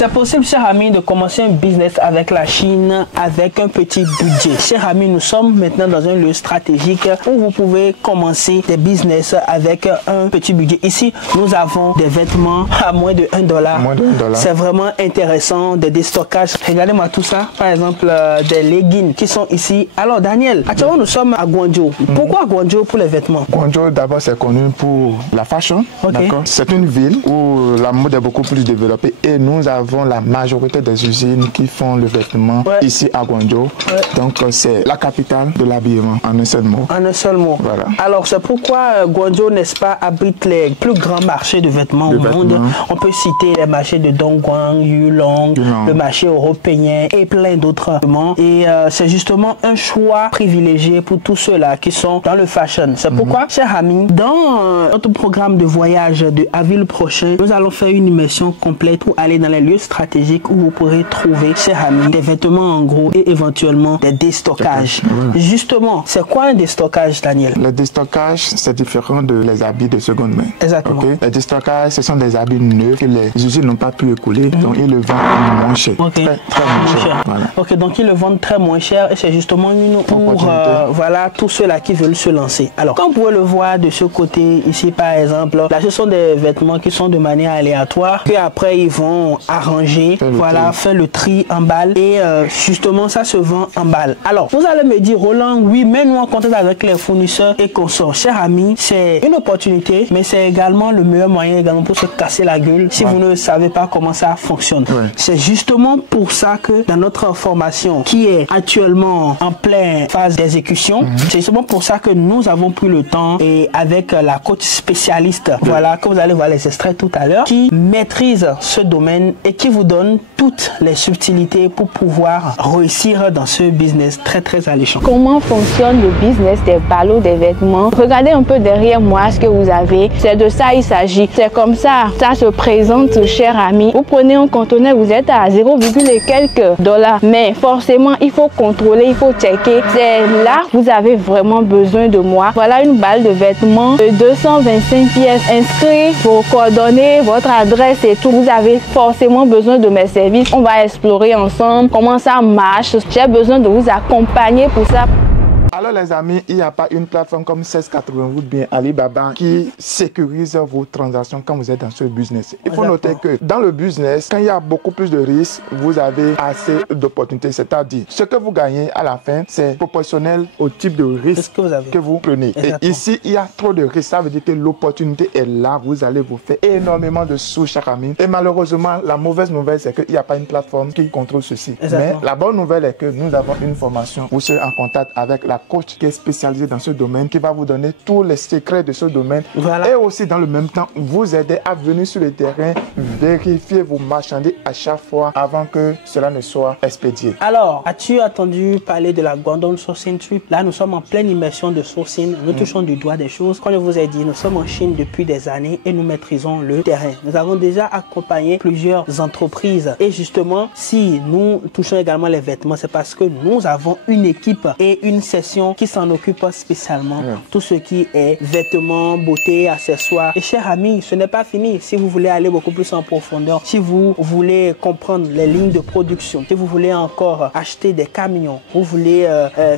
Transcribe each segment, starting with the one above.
C'est possible, cher ami, de commencer un business avec la Chine avec un petit budget. Cher ami, nous sommes maintenant dans un lieu stratégique où vous pouvez commencer des business avec un petit budget. Ici, nous avons des vêtements à moins de $1. Moins de $1. C'est vraiment intéressant, des déstockages. Regardez-moi tout ça. Par exemple, des leggings qui sont ici. Alors, Daniel, actuellement, nous sommes à Guangzhou. Pourquoi Guangzhou pour les vêtements? Guangzhou, d'abord, c'est connu pour la fashion. D'accord. C'est une ville où la mode est beaucoup plus développée et nous avons la majorité des usines qui font le vêtement ici à Guangzhou. Donc, c'est la capitale de l'habillement, en un seul mot. En un seul mot. Voilà. Alors, c'est pourquoi Guangzhou, n'est-ce pas, abrite les plus grands marchés de vêtements au monde. On peut citer les marchés de Dongguan, Yulong, le marché européen et plein d'autres. Et c'est justement un choix privilégié pour tous ceux-là qui sont dans le fashion. C'est pourquoi, chers amis, dans notre programme de voyage de avril prochain, nous allons faire une immersion complète pour aller dans les lieux stratégiques où vous pourrez trouver, chers amis, des vêtements en gros et éventuellement des déstockages. Justement, c'est quoi un déstockage, Daniel? Le déstockage, c'est différent de les habits de seconde main. Exactement. Les déstockages, ce sont des habits neufs que les usines n'ont pas pu écouler, donc ils le vendent moins cher. Très moins cher. Voilà. Ok, donc ils le vendent très moins cher et c'est justement une pour voilà, tous ceux-là qui veulent se lancer. Alors, comme vous pouvez le voir de ce côté ici, par exemple, là, ce sont des vêtements qui sont de manière aléatoire, puis après, ils vont arranger, faire le tri en balle et justement, ça se vend en balle. Alors, vous allez me dire, Roland, oui, mais nous en contact avec les fournisseurs et consorts. Chers amis, c'est une opportunité, mais c'est également le meilleur moyen également pour se casser la gueule si vous ne savez pas comment ça fonctionne. C'est justement pour ça que dans notre formation, qui est actuellement en pleine phase d'exécution, c'est justement pour ça que nous avons pris le temps et avec la coach spécialiste, voilà, que vous allez voir les extraits tout à l'heure, qui maîtrise ce domaine et qui vous donne toutes les subtilités pour pouvoir réussir dans ce business très alléchant. Comment fonctionne le business des ballots des vêtements? Regardez un peu derrière moi ce que vous avez. C'est de ça il s'agit. C'est comme ça se présente, cher ami. Vous prenez un conteneur, vous êtes à 0, et quelques $. Mais forcément, il faut contrôler, il faut checker. C'est là que vous avez vraiment besoin de moi. Voilà une balle de vêtements de 225 pièces. Inscrivez vos coordonnées, votre adresse et tout. Vous avez forcément besoin de mes services. On va explorer ensemble comment ça marche. J'ai besoin de vous accompagner pour ça. Alors les amis, il n'y a pas une plateforme comme 1688 ou bien Alibaba qui sécurise vos transactions quand vous êtes dans ce business. Il faut noter que dans le business, quand il y a beaucoup plus de risques, vous avez assez d'opportunités. C'est-à-dire, ce que vous gagnez à la fin, c'est proportionnel au type de risque que vous prenez. Et ici, il y a trop de risques. Ça veut dire que l'opportunité est là. Vous allez vous faire énormément de sous, cher ami. Et malheureusement, la mauvaise nouvelle, c'est qu'il n'y a pas une plateforme qui contrôle ceci. Mais la bonne nouvelle est que nous avons une formation. Vous serez en contact avec la coach qui est spécialisé dans ce domaine, qui va vous donner tous les secrets de ce domaine et aussi dans le même temps vous aider à venir sur le terrain, vérifier vos marchandises à chaque fois avant que cela ne soit expédié. Alors, as-tu entendu parler de la Guangdong Sourcing Trip? Là, nous sommes en pleine immersion de sourcing. Nous touchons du doigt des choses. Comme je vous ai dit, nous sommes en Chine depuis des années et nous maîtrisons le terrain. Nous avons déjà accompagné plusieurs entreprises et justement, si nous touchons également les vêtements, c'est parce que nous avons une équipe et une session qui s'en occupe spécialement. Tout ce qui est vêtements, beauté, accessoires. Et chers amis, ce n'est pas fini. Si vous voulez aller beaucoup plus en profondeur, si vous voulez comprendre les lignes de production, si vous voulez encore acheter des camions, vous voulez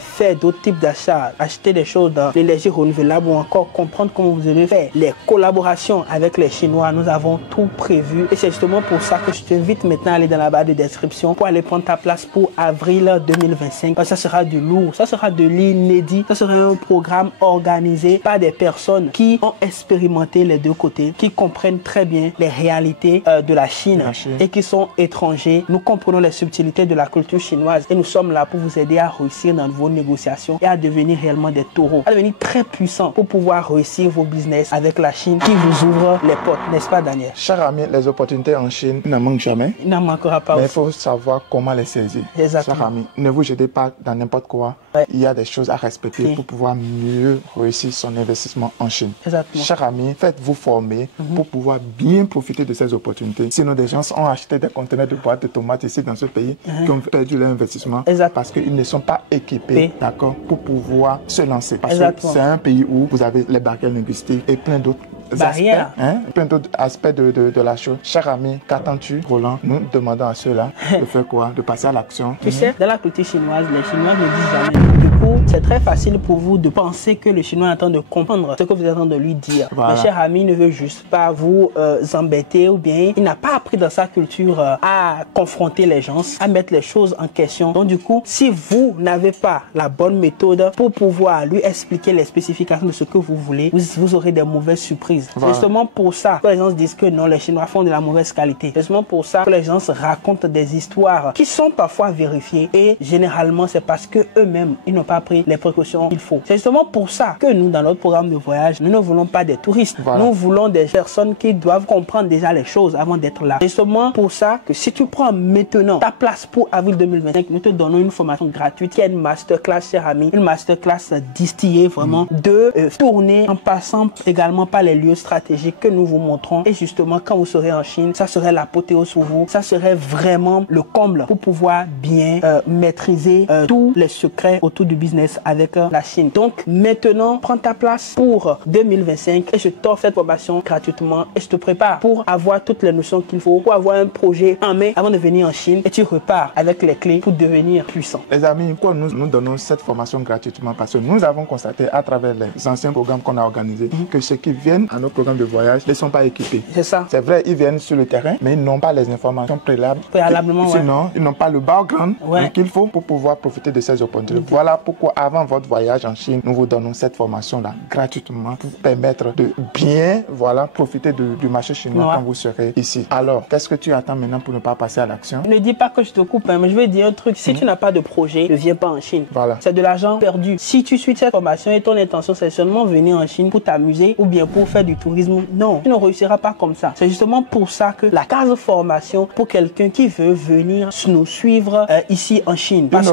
faire d'autres types d'achats, acheter des choses dans l'énergie renouvelable ou encore comprendre comment vous allez faire les collaborations avec les Chinois, nous avons tout prévu. Et c'est justement pour ça que je t'invite maintenant à aller dans la barre de description pour aller prendre ta place pour avril 2025. Ça sera du lourd, ça sera de l'inédit. Ça serait un programme organisé par des personnes qui ont expérimenté les deux côtés, qui comprennent très bien les réalités de la Chine et qui sont étrangers. Nous comprenons les subtilités de la culture chinoise et nous sommes là pour vous aider à réussir dans vos négociations et à devenir réellement des taureaux, à devenir très puissants pour pouvoir réussir vos business avec la Chine qui vous ouvre les portes, n'est-ce pas, Daniel? Cher ami, les opportunités en Chine ne manquent jamais. Il n'en manquera pas. Mais il faut savoir comment les saisir. Exactement. Cher ami, ne vous jetez pas dans n'importe quoi. Il y a des choses à respecter pour pouvoir mieux réussir son investissement en Chine. Exactement. Cher ami, faites-vous former pour pouvoir bien profiter de ces opportunités. Sinon, des gens ont acheté des conteneurs de boîtes de tomates ici dans ce pays qui ont perdu leur investissement parce qu'ils ne sont pas équipés, d'accord, pour pouvoir se lancer. Parce que c'est un pays où vous avez les barrières linguistiques et plein d'autres barrières. Plein d'autres aspects de la chose. Cher ami, qu'attends-tu, Roland? Nous demandons à ceux-là de faire quoi? De passer à l'action. Tu sais, dans la culture chinoise, les Chinois ne disent jamais. Du coup, c'est très facile pour vous de penser que le Chinois est en train de comprendre ce que vous êtes en train de lui dire. Voilà. Le cher ami ne veut juste pas vous embêter ou bien il n'a pas appris dans sa culture à confronter les gens, à mettre les choses en question. Donc du coup, si vous n'avez pas la bonne méthode pour pouvoir lui expliquer les spécifications de ce que vous voulez, vous aurez des mauvaises surprises. Voilà. Justement pour ça que les gens disent que non, les Chinois font de la mauvaise qualité. Justement pour ça que les gens se racontent des histoires qui sont parfois vérifiées et généralement c'est parce que eux-mêmes ils n'ont pas pris les précautions qu'il faut. C'est justement pour ça que nous, dans notre programme de voyage, nous ne voulons pas des touristes. Voilà. Nous voulons des personnes qui doivent comprendre déjà les choses avant d'être là. C'est justement pour ça que si tu prends maintenant ta place pour avril 2025, nous te donnons une formation gratuite qui est une masterclass, cher ami, une masterclass distillée vraiment de tourner en passant également par les lieux stratégiques que nous vous montrons. Et justement, quand vous serez en Chine, ça serait l'apothéose pour vous. Ça serait vraiment le comble pour pouvoir bien maîtriser tous les secrets autour du business avec la Chine. Donc maintenant, prends ta place pour 2025 et je t'offre cette formation gratuitement et je te prépare pour avoir toutes les notions qu'il faut pour avoir un projet en main avant de venir en Chine et tu repars avec les clés pour devenir puissant. Les amis, pourquoi nous donnons cette formation gratuitement? Parce que nous avons constaté à travers les anciens programmes qu'on a organisés que ceux qui viennent à nos programmes de voyage ne sont pas équipés. C'est ça. C'est vrai, ils viennent sur le terrain, mais ils n'ont pas les informations préalablement. Sinon, ils n'ont pas le background qu'il faut pour pouvoir profiter de ces opportunités. Voilà pourquoi avant votre voyage en Chine, nous vous donnons cette formation-là gratuitement pour permettre de bien profiter du marché chinois quand vous serez ici. Alors, qu'est-ce que tu attends maintenant pour ne pas passer à l'action? Ne dis pas que je te coupe, mais je vais dire un truc. Si tu n'as pas de projet, ne viens pas en Chine. Voilà. C'est de l'argent perdu. Si tu suis cette formation et ton intention, c'est seulement venir en Chine pour t'amuser ou bien pour faire du tourisme, non, tu ne réussiras pas comme ça. C'est justement pour ça que la case formation pour quelqu'un qui veut venir nous suivre ici en Chine. Parce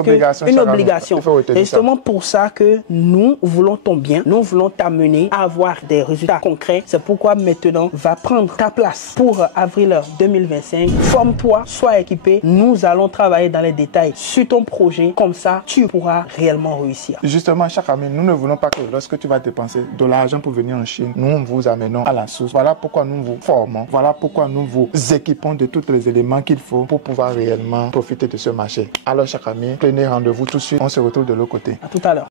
une obligation. C'est justement pour ça que nous voulons ton bien, nous voulons t'amener à avoir des résultats concrets. C'est pourquoi maintenant, va prendre ta place pour avril 2025. Forme-toi, sois équipé. Nous allons travailler dans les détails sur ton projet. Comme ça, tu pourras réellement réussir. Justement, chaque ami, nous ne voulons pas que lorsque tu vas dépenser de l'argent pour venir en Chine, nous vous amenons à la source. Voilà pourquoi nous vous formons. Voilà pourquoi nous vous équipons de tous les éléments qu'il faut pour pouvoir réellement profiter de ce marché. Alors, chaque ami, prenez rendez-vous tout de suite. On se retrouve de l'autre côté. À tout à l'heure.